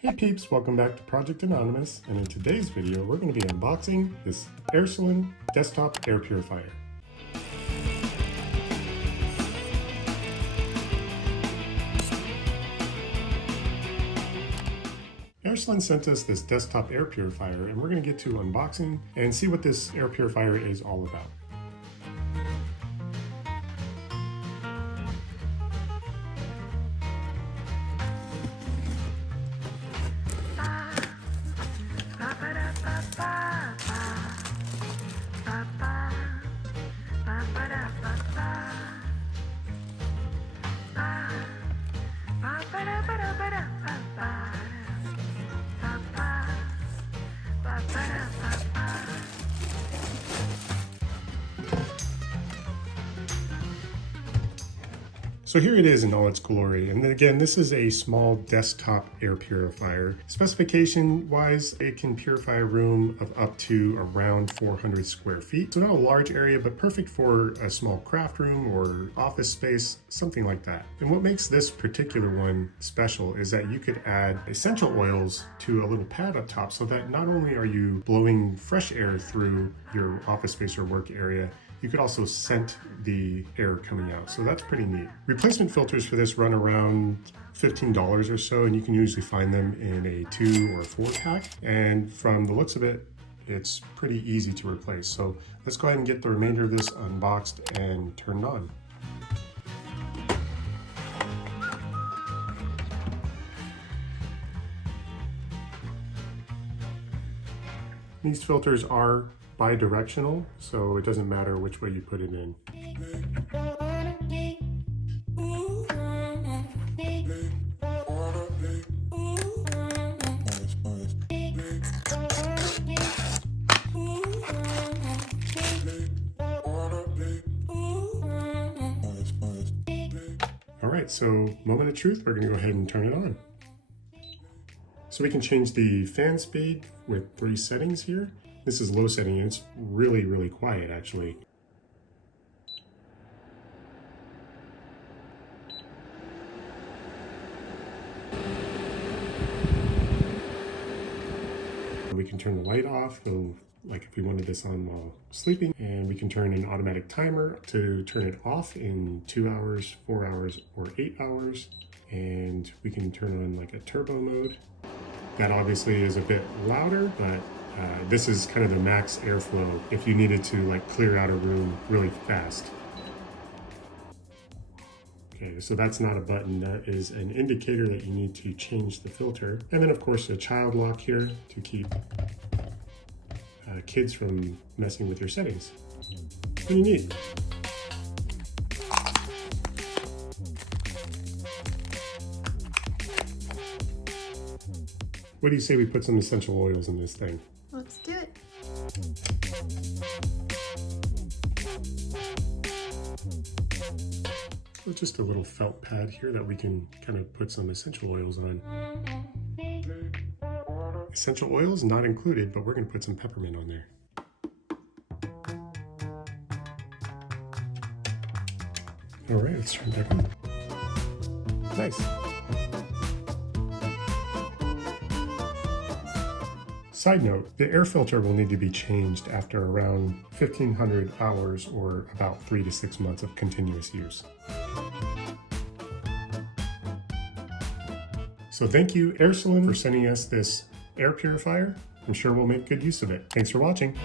Hey peeps, welcome back to Project Anonymous, and in today's video we're going to be unboxing this Aircillin desktop air purifier. Aircillin sent us this desktop air purifier, and we're going to get to unboxing and see what this air purifier is all about. So here it is in all its glory, and again, this is a small desktop air purifier. Specification-wise, it can purify a room of up to around 400 square feet. So not a large area, but perfect for a small craft room or office space, something like that. And what makes this particular one special is that you could add essential oils to a little pad up top, so that not only are you blowing fresh air through your office space or work area, you could also scent the air coming out, so that's pretty neat. Replacement filters for this run around $15 or so, and you can usually find them in a 2 or 4 pack. And from the looks of it, it's pretty easy to replace. So let's go ahead and get the remainder of this unboxed and turned on. These filters are bi-directional, so it doesn't matter which way you put it in. All right, so moment of truth, we're gonna go ahead and turn it on. So we can change the fan speed with 3 settings here. This is low setting, and it's really, really quiet actually. We can turn the light off, so like if we wanted this on while sleeping, and we can turn an automatic timer to turn it off in 2 hours, 4 hours, or 8 hours. And we can turn on like a turbo mode. That obviously is a bit louder, but this is kind of the max airflow if you needed to like clear out a room really fast. Okay, so that's not a button, that is an indicator that you need to change the filter. And then of course a child lock here to keep kids from messing with your settings. Pretty neat. What do you say we put some essential oils in this thing? Let's do it. Well, just a little felt pad here that we can kind of put some essential oils on. Essential oils not included, but we're going to put some peppermint on there. All right, let's turn it back on. Nice. Side note, the air filter will need to be changed after around 1,500 hours or about 3 to 6 months of continuous use. So thank you, Aircillin, for sending us this air purifier. I'm sure we'll make good use of it. Thanks for watching.